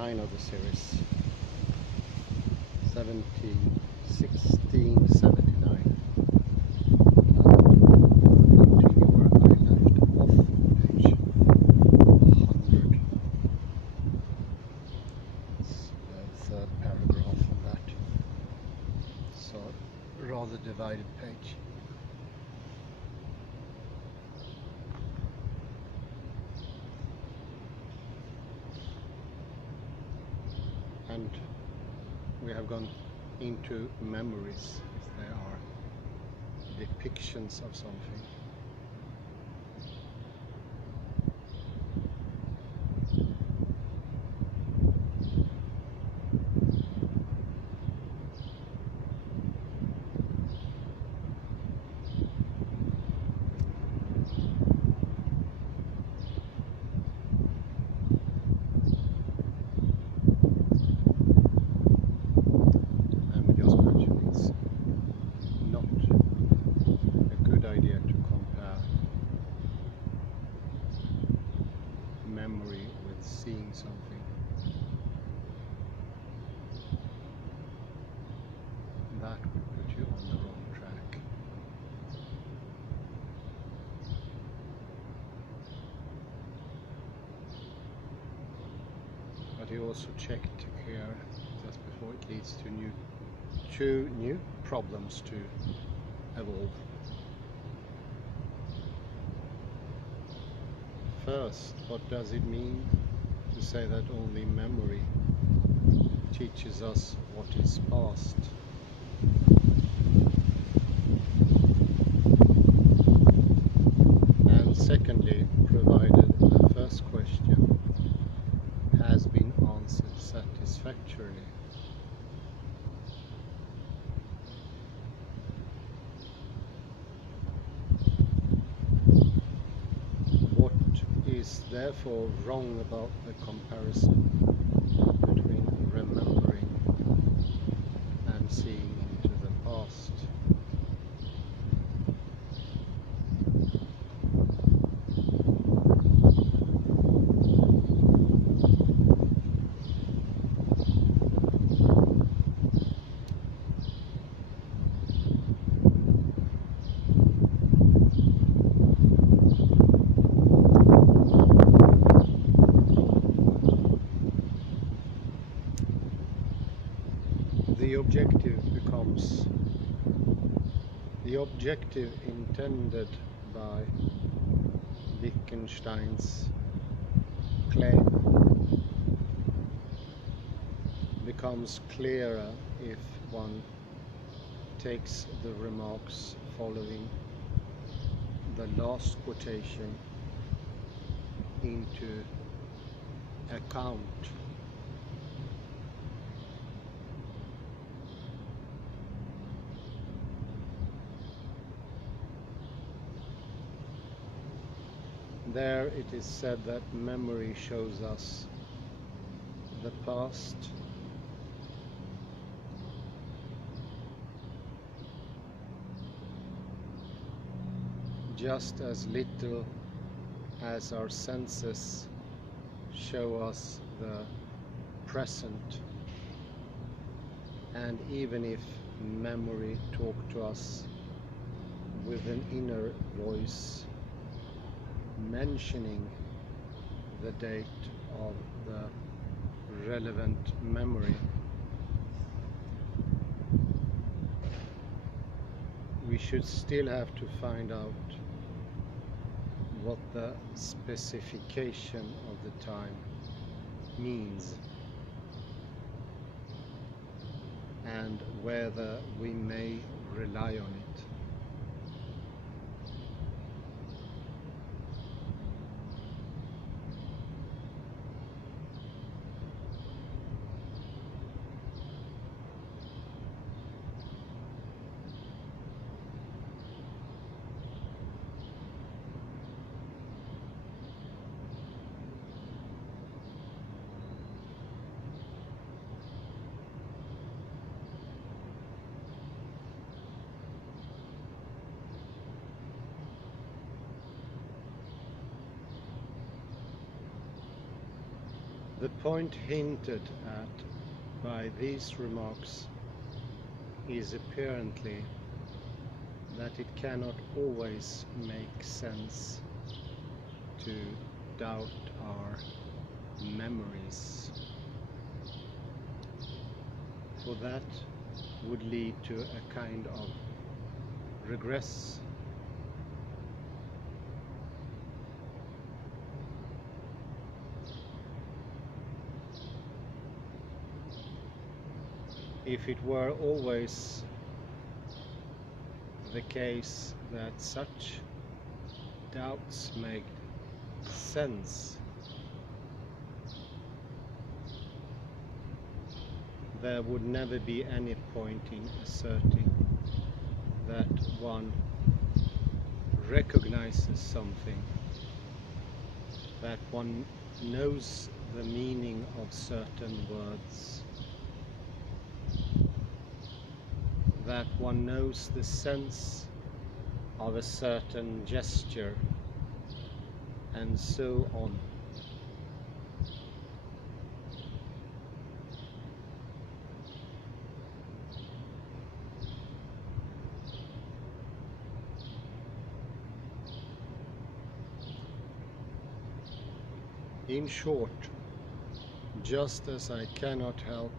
79 of the series. 1679. Continue where I left off, page 100. It's the third paragraph on that. So, rather divided page. And we have gone into memories, if they are depictions of something. Memory with seeing something. That would put you on the wrong track. But he also checked here just before it leads to two new problems to evolve. First, what does it mean to say that only memory teaches us what is past? And secondly, provided the first question has been answered satisfactorily, is therefore wrong about the comparison between remembering and seeing into the past. The objective intended by Wittgenstein's claim becomes clearer if one takes the remarks following the last quotation into account. There it is said that memory shows us the past just as little as our senses show us the present, and even if memory talks to us with an inner voice mentioning the date of the relevant memory, we should still have to find out what the specification of the time means and whether we may rely on it. The point hinted at by these remarks is apparently that it cannot always make sense to doubt our memories, for that would lead to a kind of regress. If it were always the case that such doubts made sense, there would never be any point in asserting that one recognizes something, that one knows the meaning of certain words, that one knows the sense of a certain gesture, and so on. In short, just as I cannot help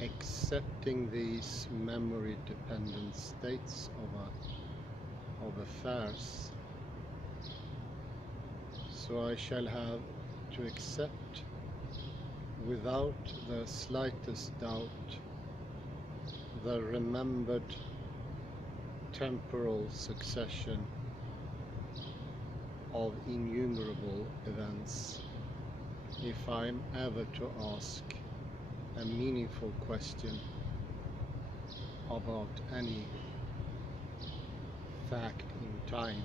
accepting these memory-dependent states of affairs, so I shall have to accept without the slightest doubt the remembered temporal succession of innumerable events, if I'm ever to ask a meaningful question about any fact in time.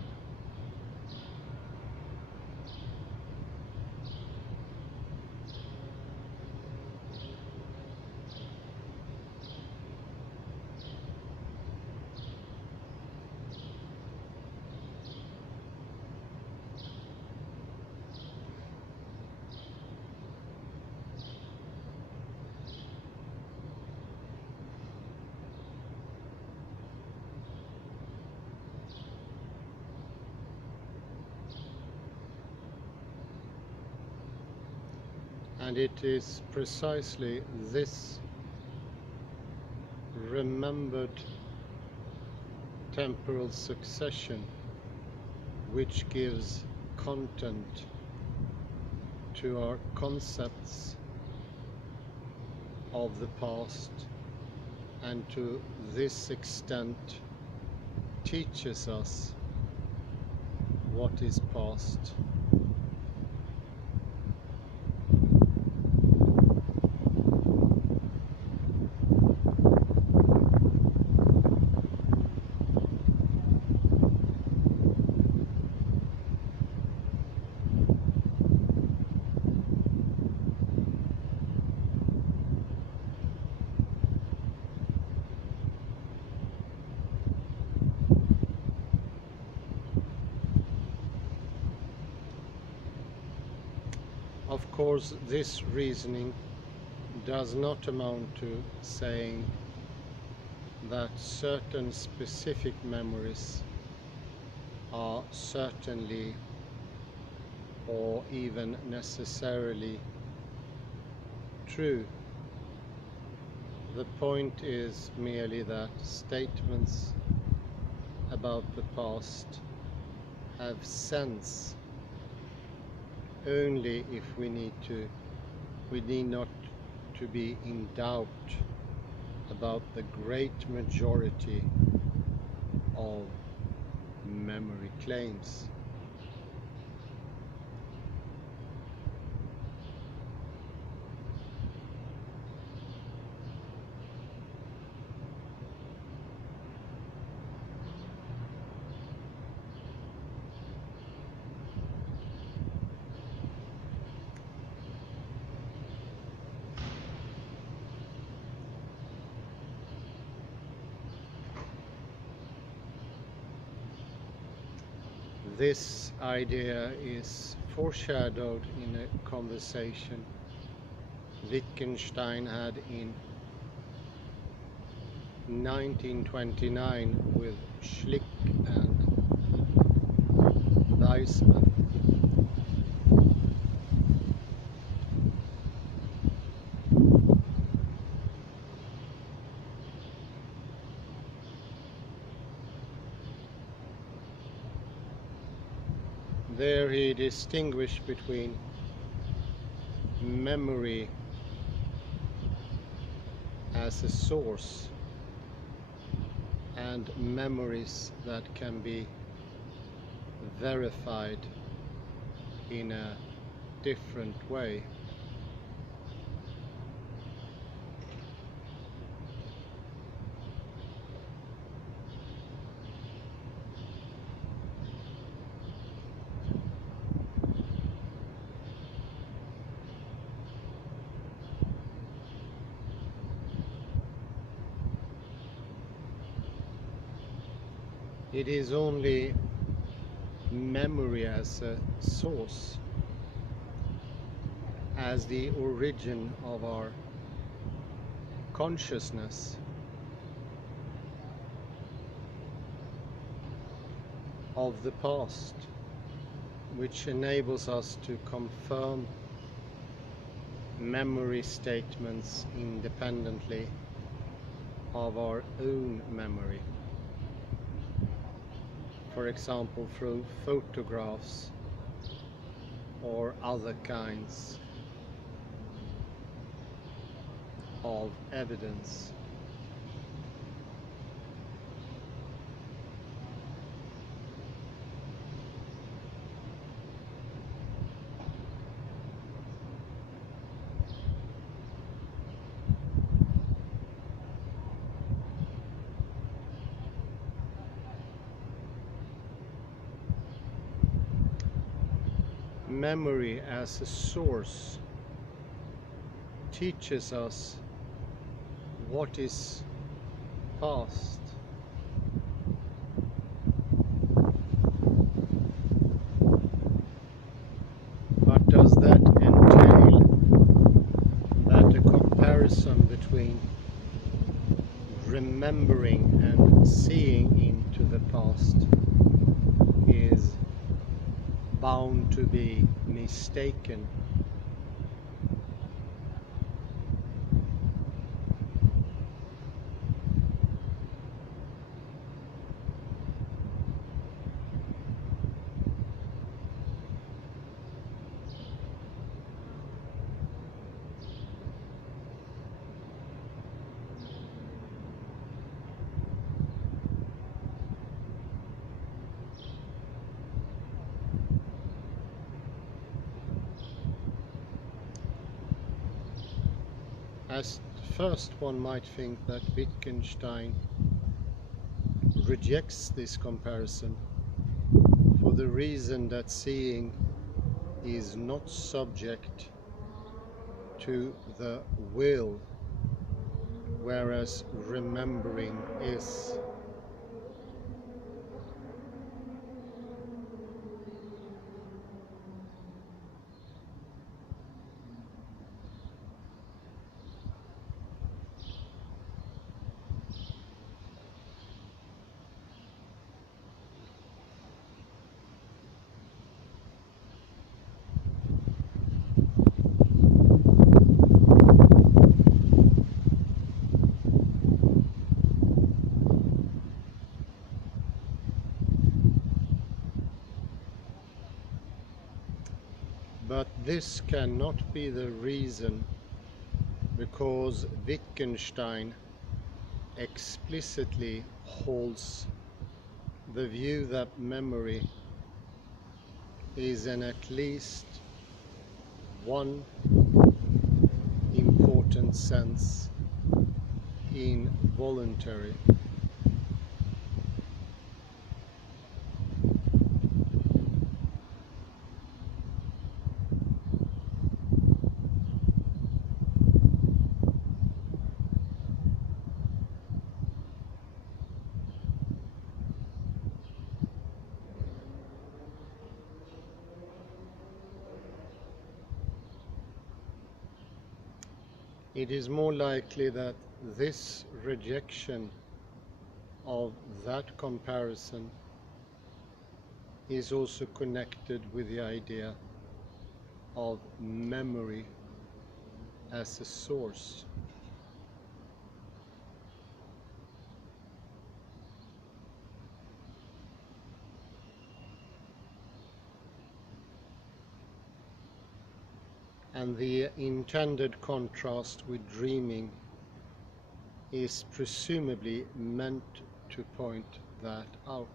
And it is precisely this remembered temporal succession which gives content to our concepts of the past, and to this extent teaches us what is past. Of course, this reasoning does not amount to saying that certain specific memories are certainly or even necessarily true. The point is merely that statements about the past have sense only if we need not to be in doubt about the great majority of memory claims. This idea is foreshadowed in a conversation Wittgenstein had in 1929 with Schlick and Weismann. There he distinguished between memory as a source and memories that can be verified in a different way. It is only memory as a source, as the origin of our consciousness, of the past, which enables us to confirm memory statements independently of our own memory. For example, through photographs or other kinds of evidence. Memory as a source teaches us what is past. But does that entail that a comparison between remembering and seeing into the past is bound to be mistaken? At first one might think that Wittgenstein rejects this comparison for the reason that seeing is not subject to the will, whereas remembering is. But this cannot be the reason, because Wittgenstein explicitly holds the view that memory is in at least one important sense involuntary. it is more likely that this rejection of that comparison is also connected with the idea of memory as a source. And the intended contrast with dreaming is presumably meant to point that out.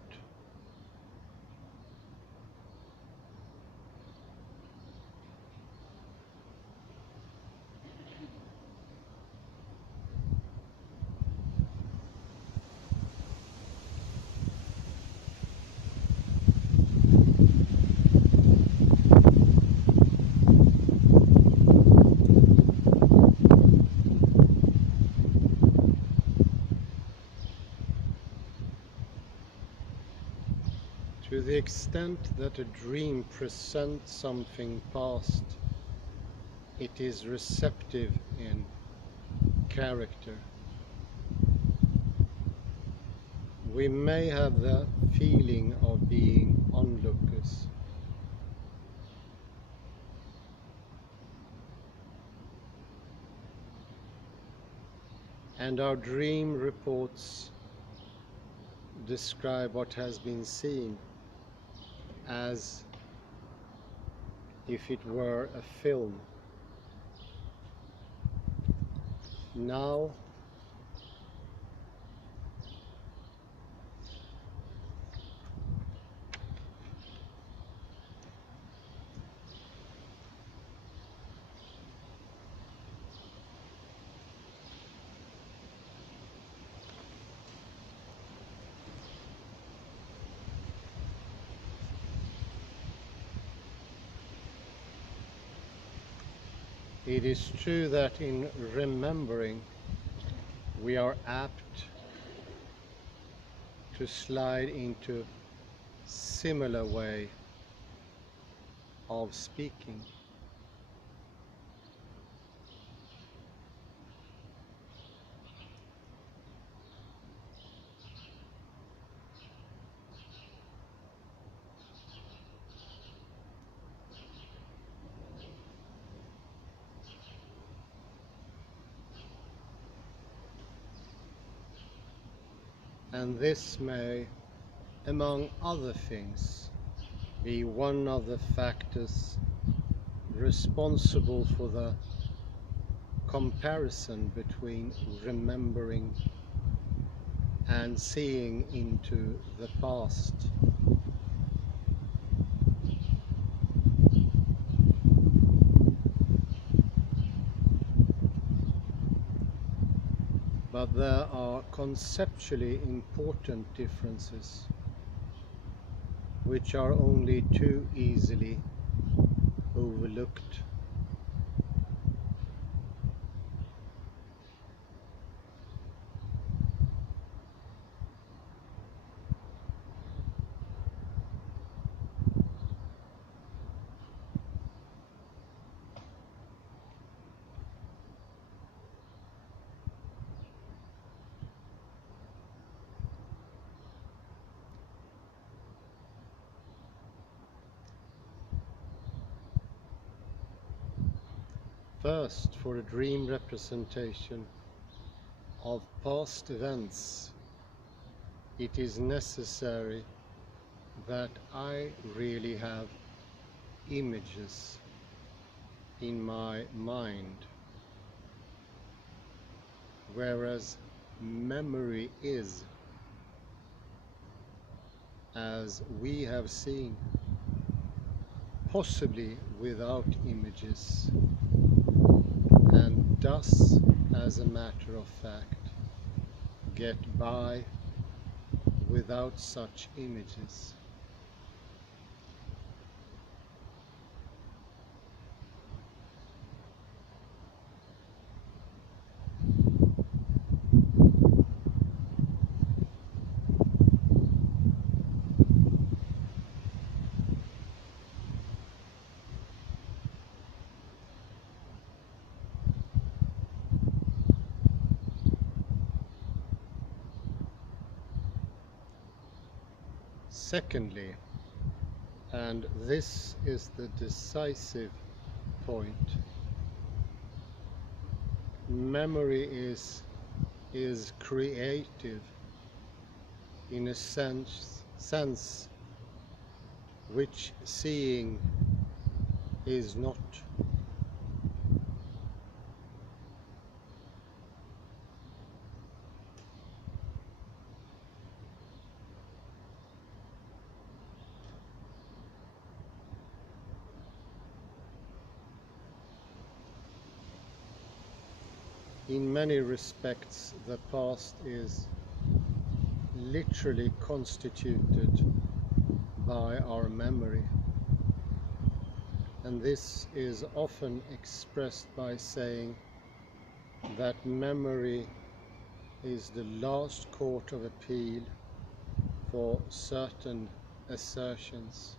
To the extent that a dream presents something past, it is receptive in character. We may have the feeling of being onlookers. And our dream reports describe what has been seen as if it were a film. Now, it is true that in remembering we are apt to slide into similar way of speaking. And this may, among other things, be one of the factors responsible for the comparison between remembering and seeing into the past. But there are conceptually important differences which are only too easily overlooked. First, for a dream representation of past events, it is necessary that I really have images in my mind, whereas memory is, as we have seen, possibly without images, and does, as a matter of fact, get by without such images. Secondly, and this is the decisive point, memory is creative in a sense which seeing is not. In many respects, the past is literally constituted by our memory, and this is often expressed by saying that memory is the last court of appeal for certain assertions.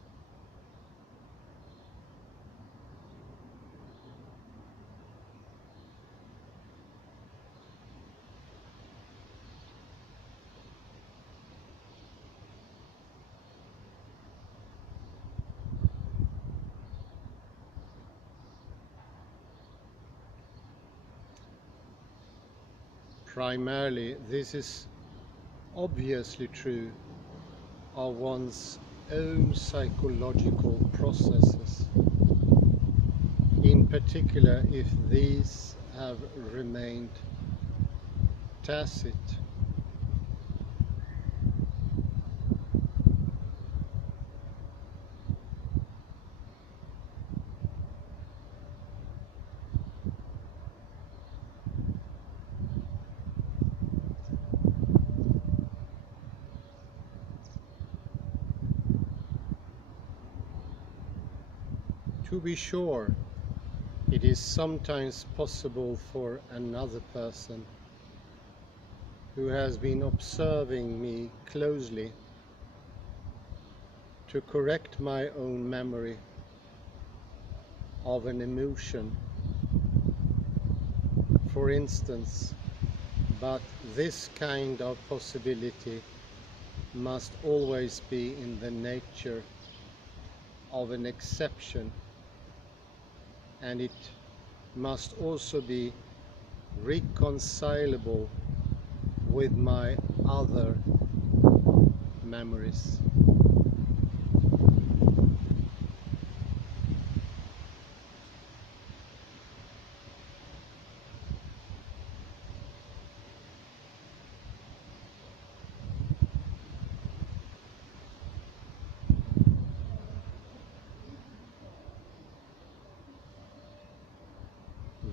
Primarily, this is obviously true of one's own psychological processes, in particular if these have remained tacit. To be sure, it is sometimes possible for another person who has been observing me closely to correct my own memory of an emotion, for instance, but this kind of possibility must always be in the nature of an exception, and it must also be reconcilable with my other memories.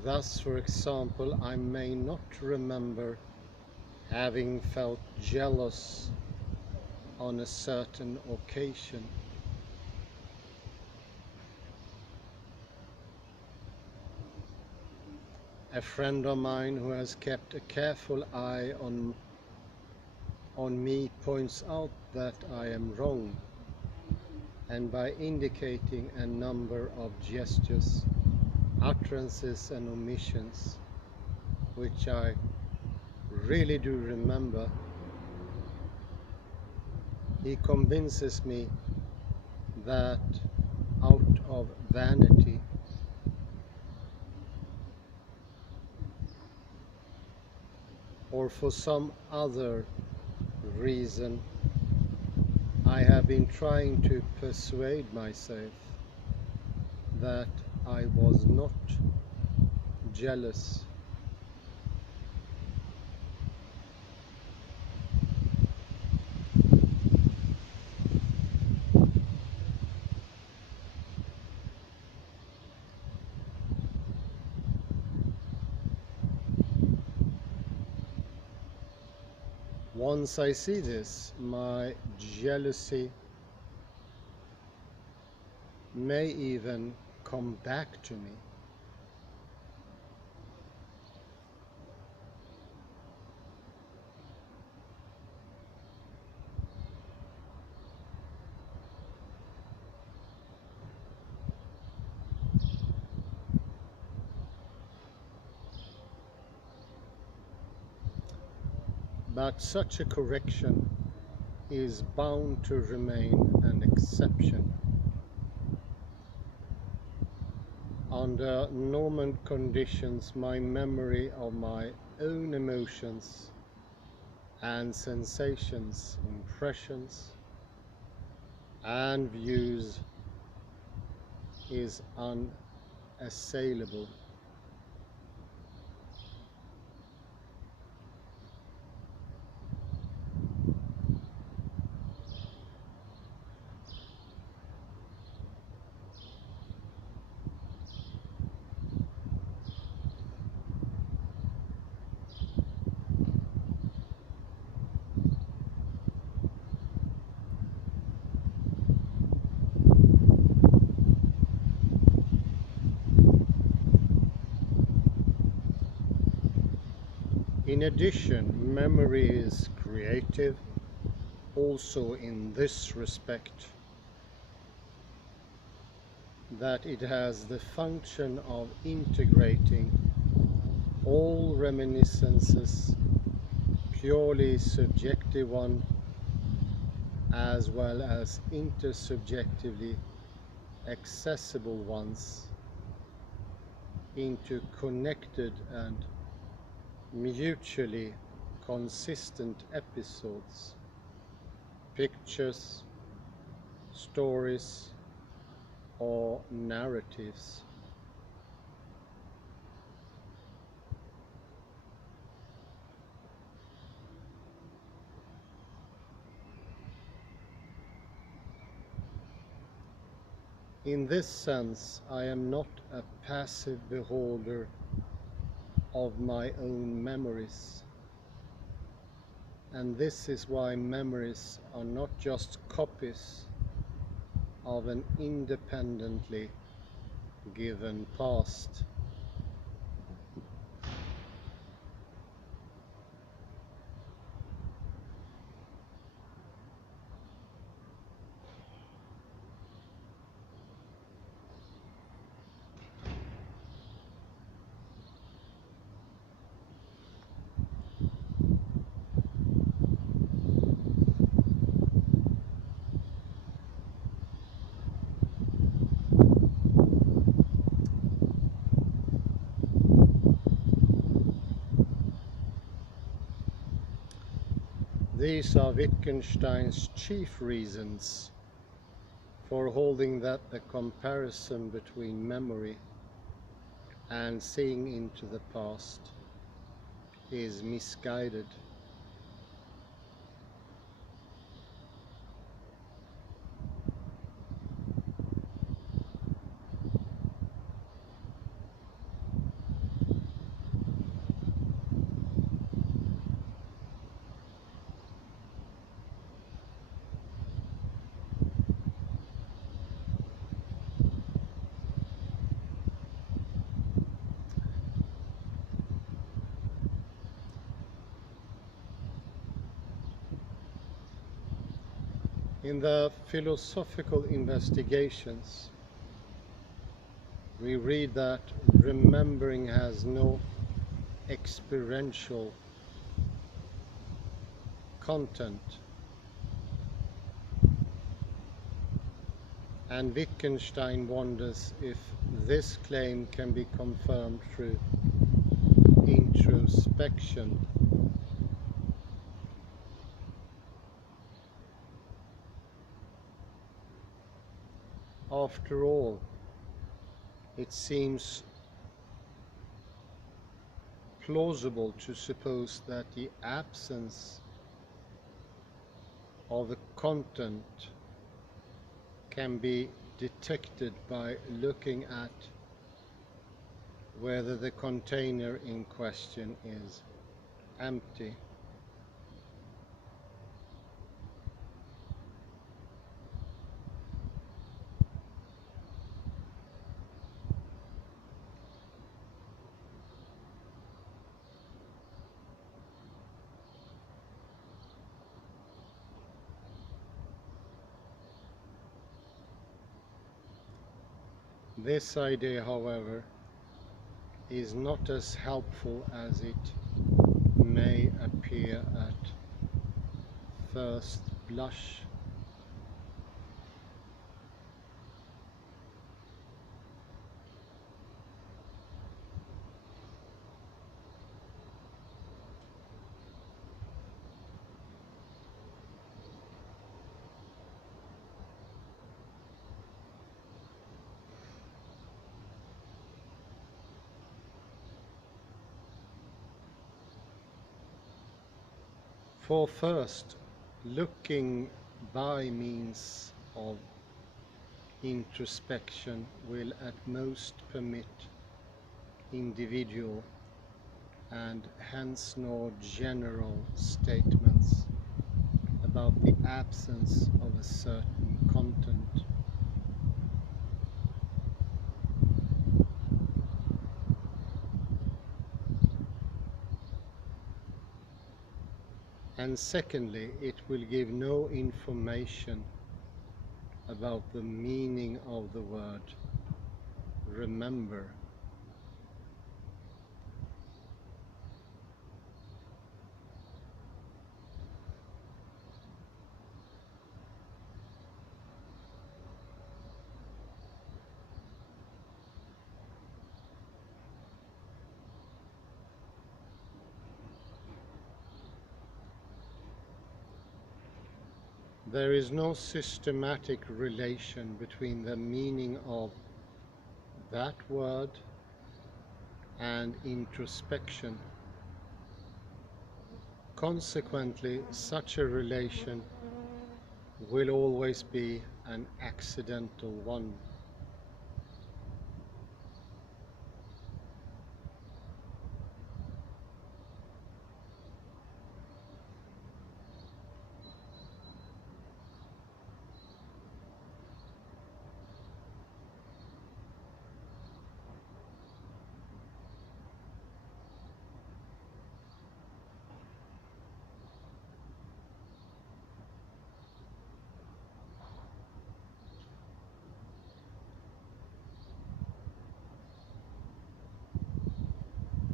Thus, for example, I may not remember having felt jealous on a certain occasion. A friend of mine who has kept a careful eye on me points out that I am wrong, and by indicating a number of gestures, utterances and omissions, which I really do remember, he convinces me that out of vanity or for some other reason, I have been trying to persuade myself that I was not jealous. Once I see this, my jealousy may even come back to me. But such a correction is bound to remain an exception. Under normal conditions, my memory of my own emotions and sensations, impressions and views is unassailable. In addition, memory is creative also in this respect, that it has the function of integrating all reminiscences, purely subjective ones as well as intersubjectively accessible ones, into connected and mutually consistent episodes, pictures, stories, or narratives. In this sense, I am not a passive beholder of my own memories. And this is why memories are not just copies of an independently given past. These are Wittgenstein's chief reasons for holding that the comparison between memory and seeing into the past is misguided. In the philosophical investigations, we read that remembering has no experiential content, and Wittgenstein wonders if this claim can be confirmed through introspection. After all, it seems plausible to suppose that the absence of a content can be detected by looking at whether the container in question is empty. This idea, however, is not as helpful as it may appear at first blush. For first, looking by means of introspection will at most permit individual and hence nor general statements about the absence of a certain content. And secondly, it will give no information about the meaning of the word remember. There is no systematic relation between the meaning of that word and introspection. Consequently, such a relation will always be an accidental one.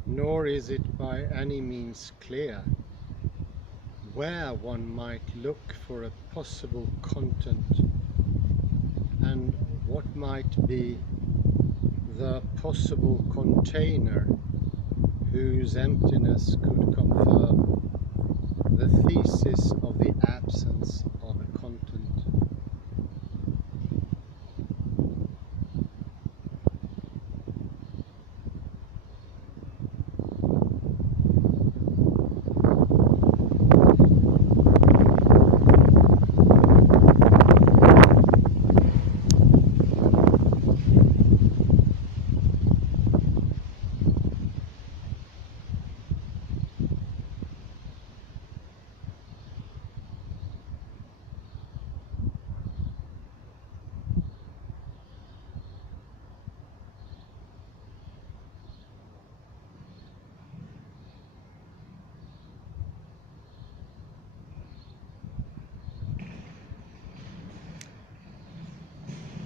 Nor is it by any means clear where one might look for a possible content and what might be the possible container whose emptiness could confirm the thesis of the absence of a content.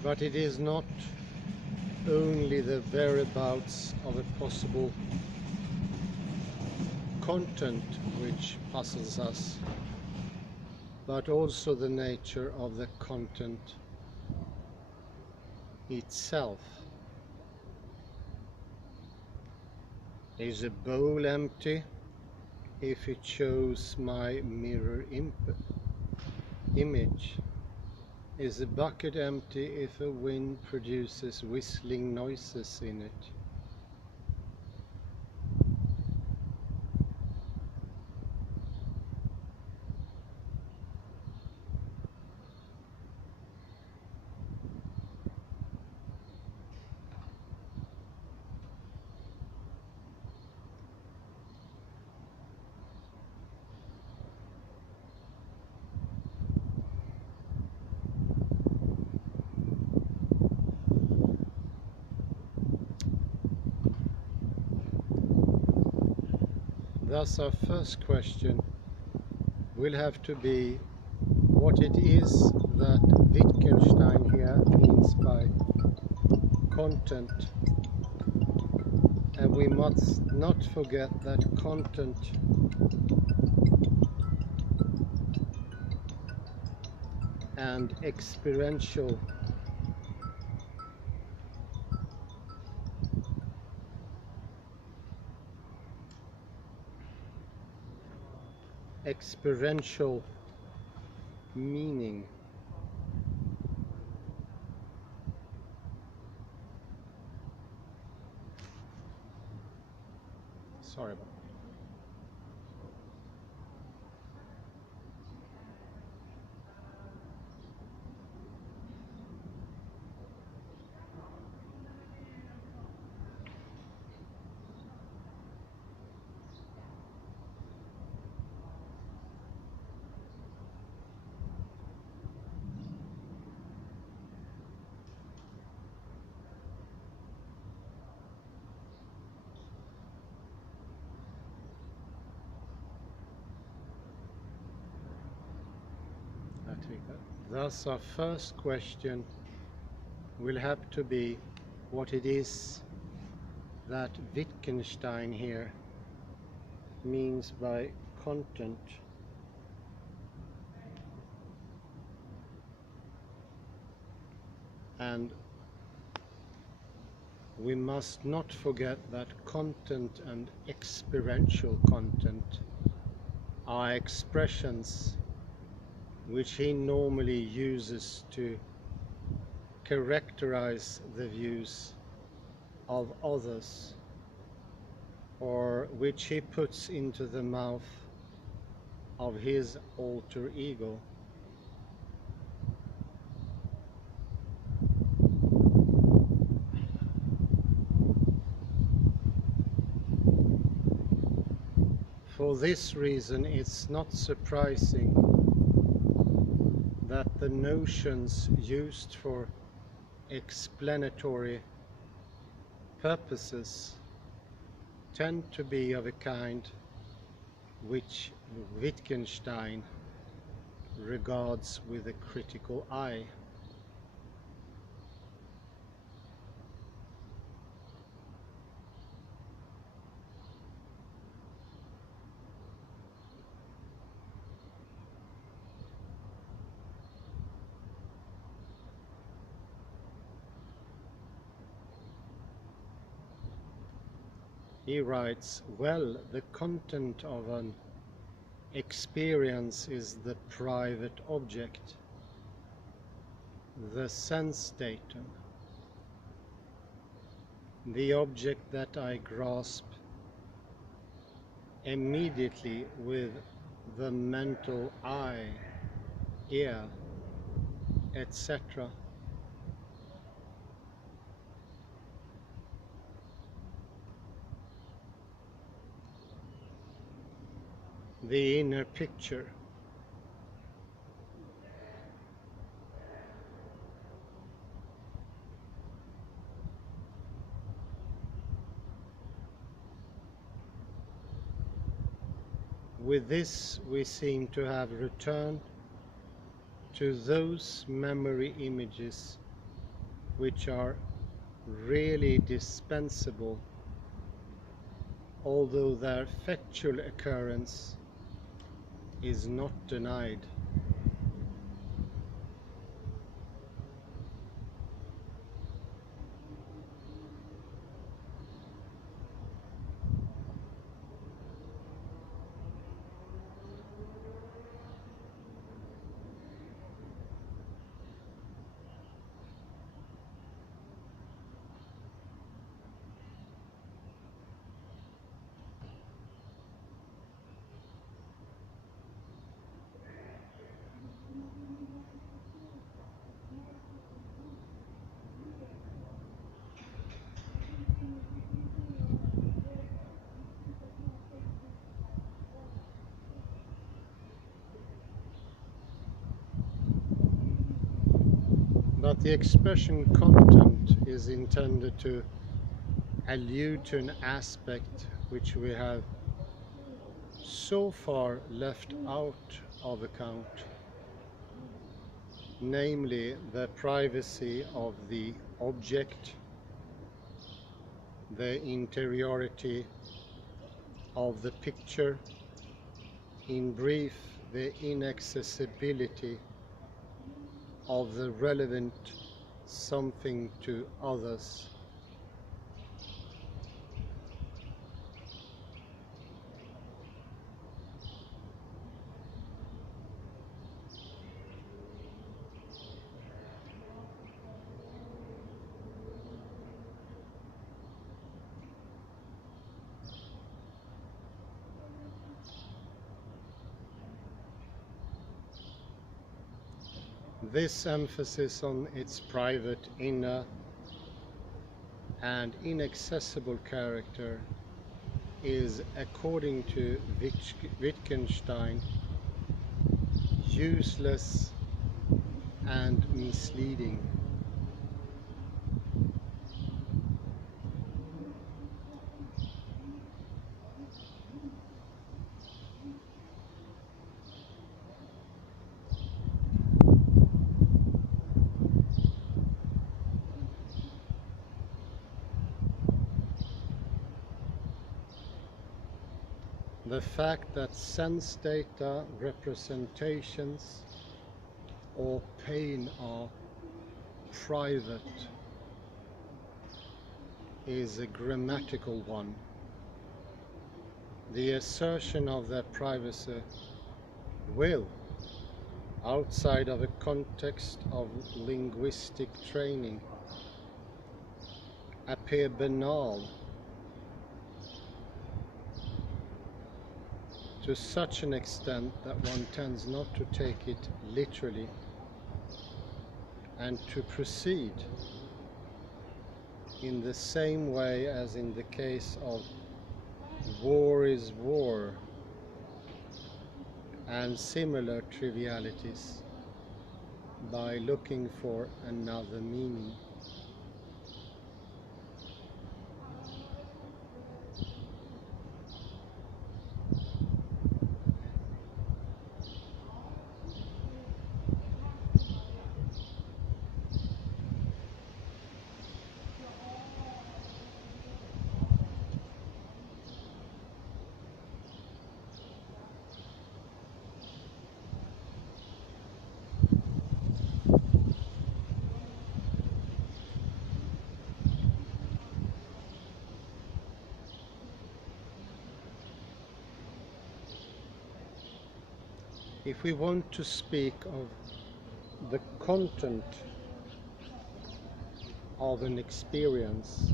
But it is not only the whereabouts of a possible content which puzzles us, but also the nature of the content itself. Is a bowl empty if it shows my mirror image? Is a bucket empty if a wind produces whistling noises in it? Thus our first question will have to be what it is that Wittgenstein here means by content. And we must not forget that content and experiential meaning. Sorry about that. I take that. Thus our first question will have to be what it is that Wittgenstein here means by content. And we must not forget that content and experiential content are expressions which he normally uses to characterize the views of others, or which he puts into the mouth of his alter ego. For this reason, it's not surprising that the notions used for explanatory purposes tend to be of a kind which Wittgenstein regards with a critical eye. He writes, well, the content of an experience is the private object, the sense datum, the object that I grasp immediately with the mental eye, ear, etc. The inner picture. With this, we seem to have returned to those memory images which are really dispensable, although their factual occurrence is not denied. But the expression content is intended to allude to an aspect which we have so far left out of account, namely the privacy of the object, the interiority of the picture, in brief, the inaccessibility of the relevant something to others. This emphasis on its private, inner, and inaccessible character is, according to Wittgenstein, useless and misleading. The fact that sense data, representations, or pain are private is a grammatical one. The assertion of their privacy will, outside of a context of linguistic training, appear banal to such an extent that one tends not to take it literally and to proceed in the same way as in the case of war is war and similar trivialities, by looking for another meaning. If we want to speak of the content of an experience,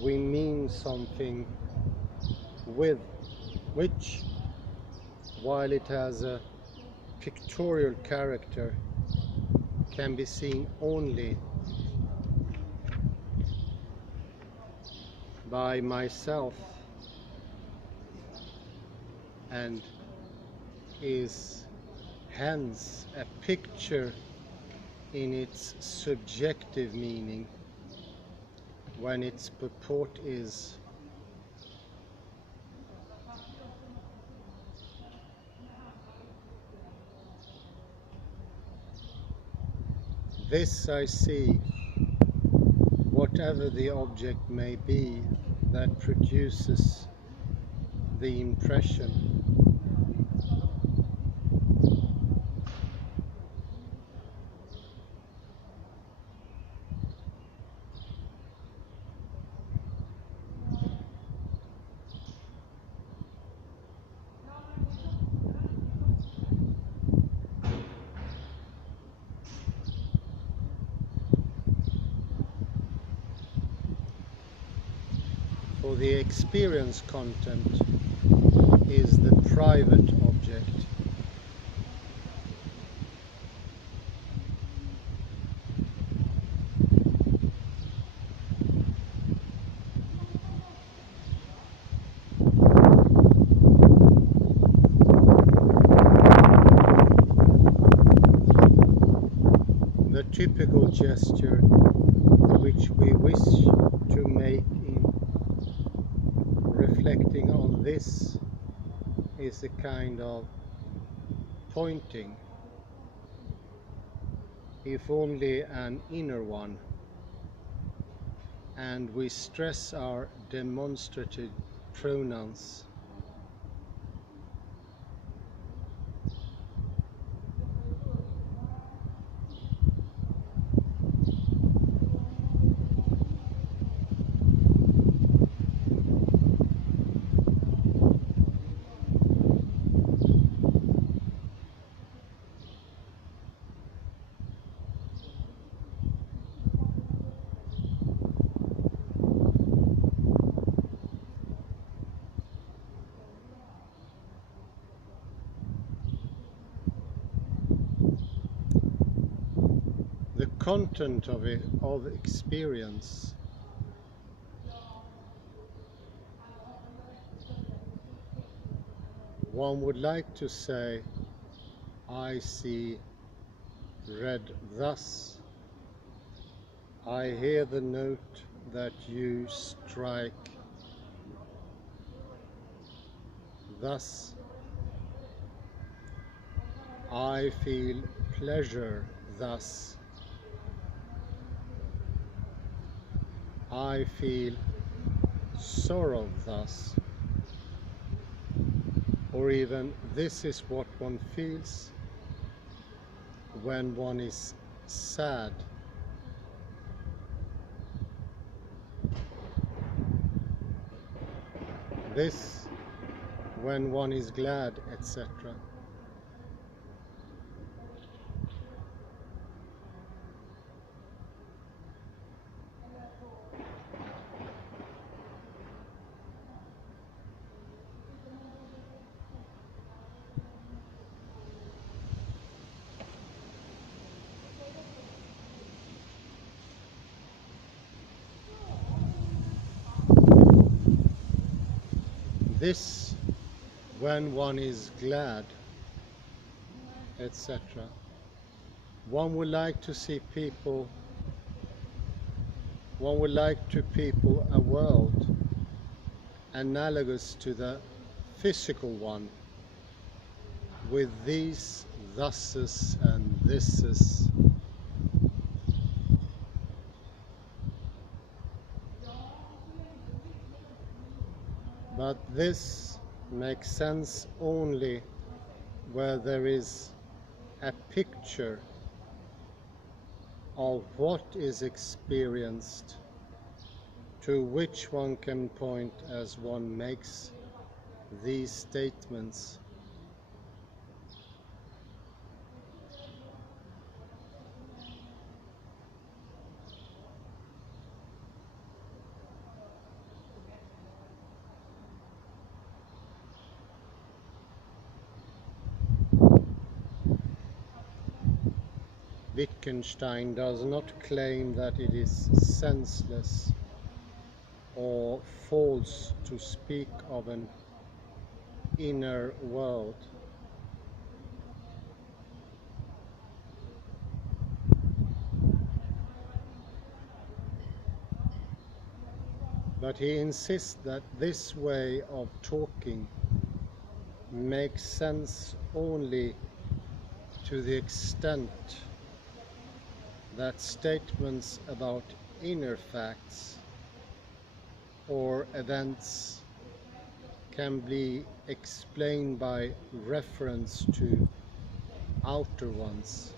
we mean something with which, while it has a pictorial character, can be seen only by myself and is hence a picture in its subjective meaning, when its purport is this I see, whatever the object may be that produces the impression. For the experience content is the private object. The typical gesture which we wish to make in reflecting on this is a kind of pointing, if only an inner one, and we stress our demonstrative pronouns. content of experience. One would like to say, I see red thus. I hear the note that you strike thus. I feel pleasure thus. I feel sorrow thus. Or even, this is what one feels when one is sad. This when one is glad, etc. This when one is glad, etc. One would like to see people, one would like to people a world analogous to the physical one, with these thuses and thises. But this makes sense only where there is a picture of what is experienced, to which one can point as one makes these statements. Wittgenstein does not claim that it is senseless or false to speak of an inner world. But he insists that this way of talking makes sense only to the extent that statements about inner facts or events can be explained by reference to outer ones,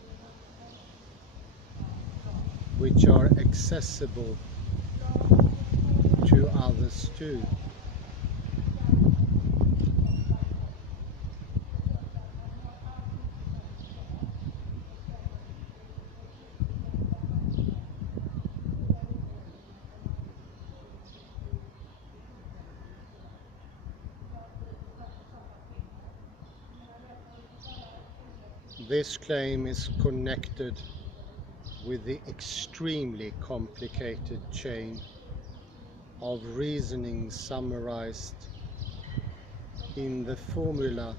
which are accessible to others too. This claim is connected with the extremely complicated chain of reasoning summarized in the formula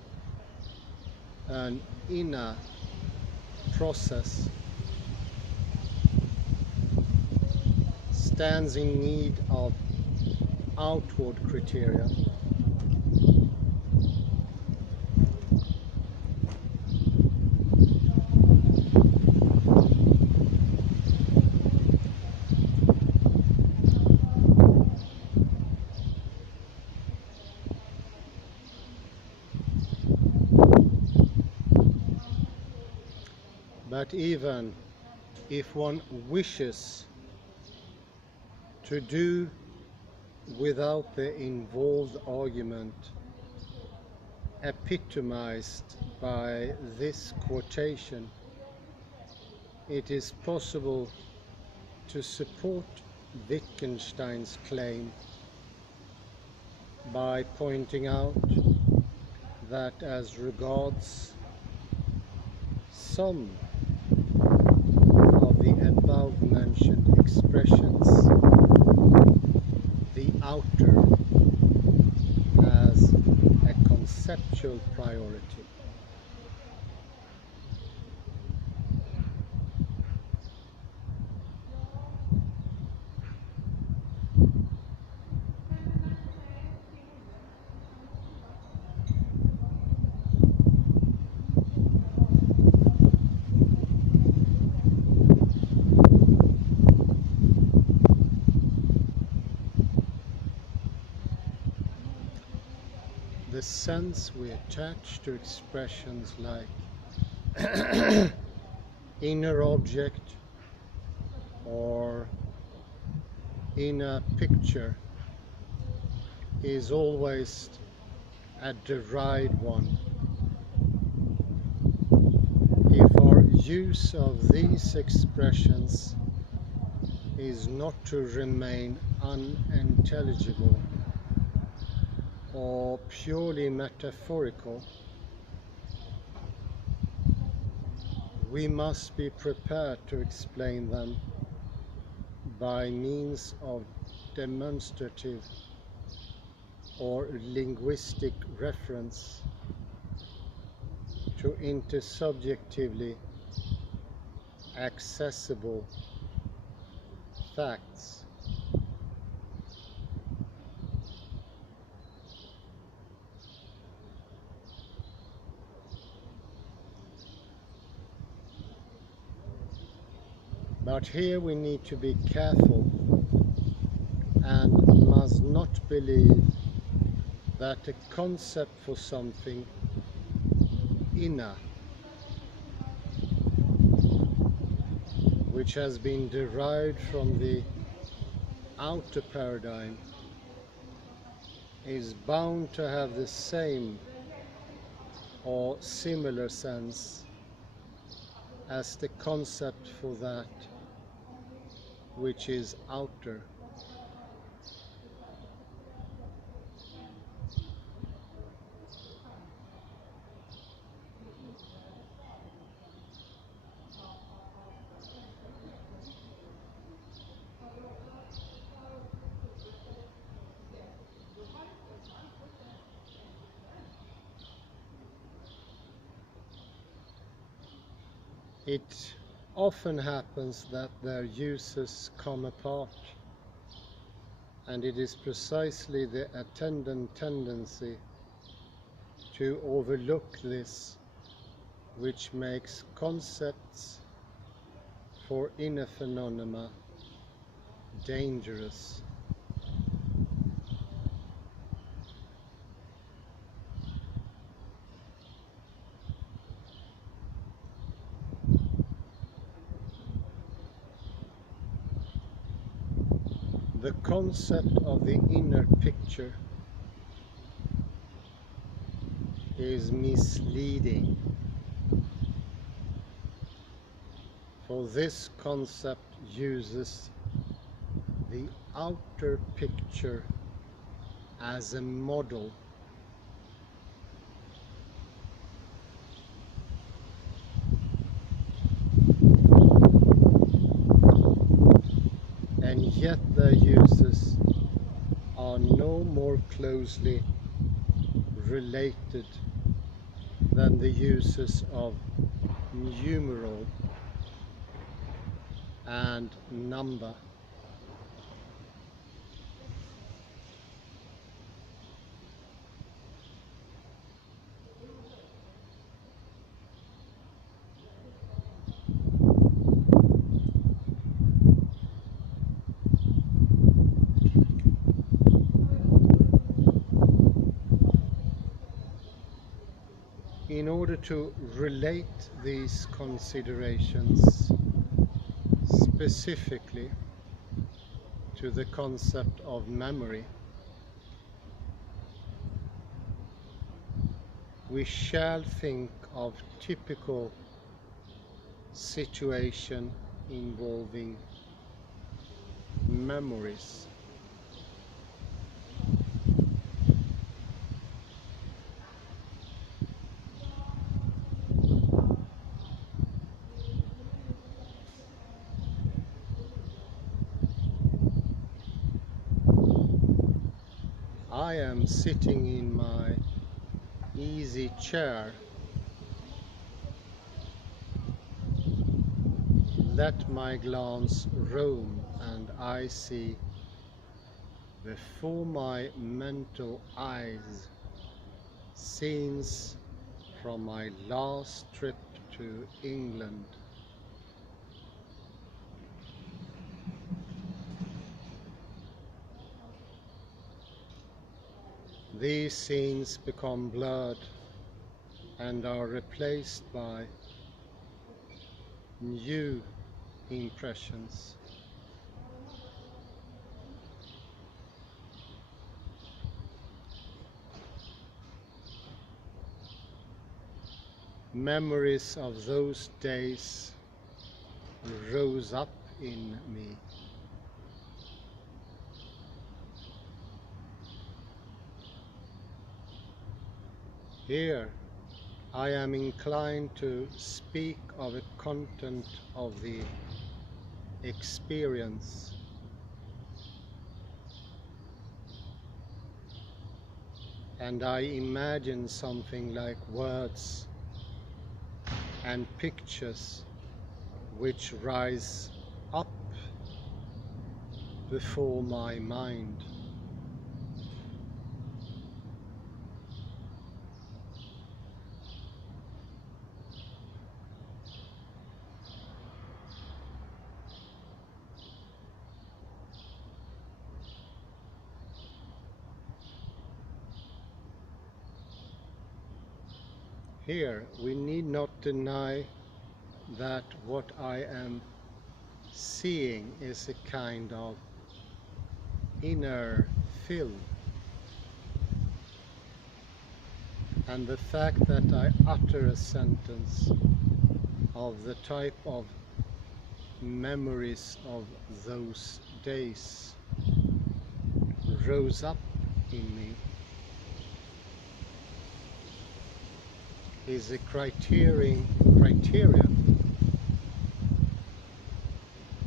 an inner process stands in need of outward criteria. But even if one wishes to do without the involved argument epitomized by this quotation, it is possible to support Wittgenstein's claim by pointing out that as regards some of the above-mentioned expressions, the outer as a conceptual priority. The sense we attach to expressions like inner object or inner picture is always a derived one. If our use of these expressions is not to remain unintelligible or purely metaphorical, we must be prepared to explain them by means of demonstrative or linguistic reference to intersubjectively accessible facts. But here we need to be careful and must not believe that a concept for something inner, which has been derived from the outer paradigm, is bound to have the same or similar sense as the concept for that which is outer. It often happens that their uses come apart, and it is precisely the attendant tendency to overlook this which makes concepts for inner phenomena dangerous. The concept of the inner picture is misleading, for this concept uses the outer picture as a model, and yet their uses are no more closely related than the uses of numeral and number. In order to relate these considerations specifically to the concept of memory, we shall think of typical situation involving memories. I am sitting in my easy chair, let my glance roam, and I see before my mental eyes scenes from my last trip to England. These scenes become blurred and are replaced by new impressions. Memories of those days rose up in me. Here I am inclined to speak of a content of the experience. And I imagine something like words and pictures which rise up before my mind. Here we need not deny that what I am seeing is a kind of inner film, and the fact that I utter a sentence of the type of memories of those days rose up in me is a criterion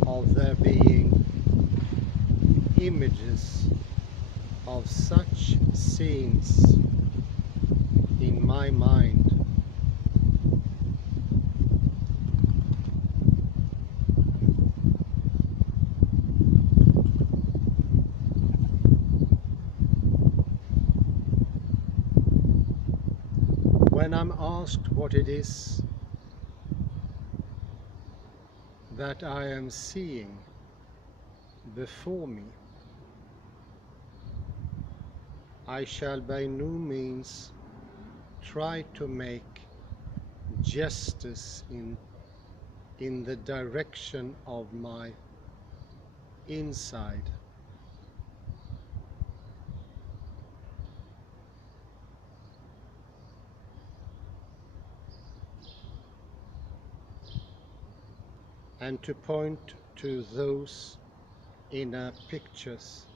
of there being images of such scenes in my mind. When I'm asked what it is that I am seeing before me, I shall by no means try to make justice in the direction of my inside. And to point to those inner pictures.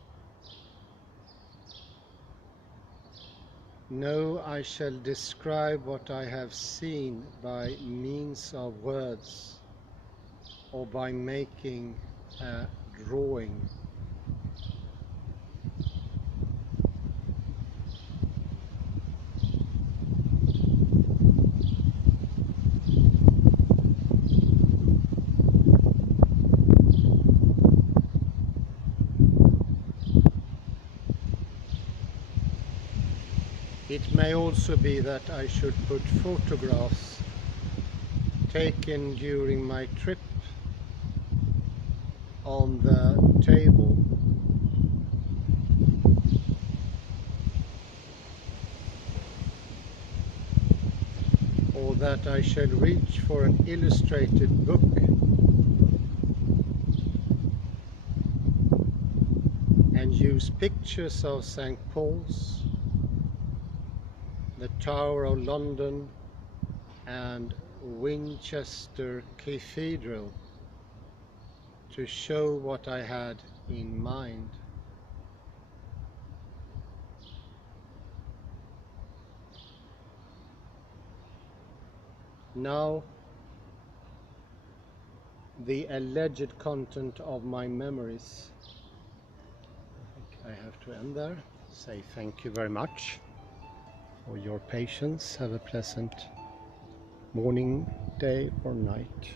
No, I shall describe what I have seen by means of words or by making a drawing. It may also be that I should put photographs taken during my trip on the table, or that I shall reach for an illustrated book and use pictures of St. Paul's, the Tower of London and Winchester Cathedral to show what I had in mind. Now, the alleged content of my memories. I have to end there. say thank you very much for your patience. Have a pleasant morning, day or night.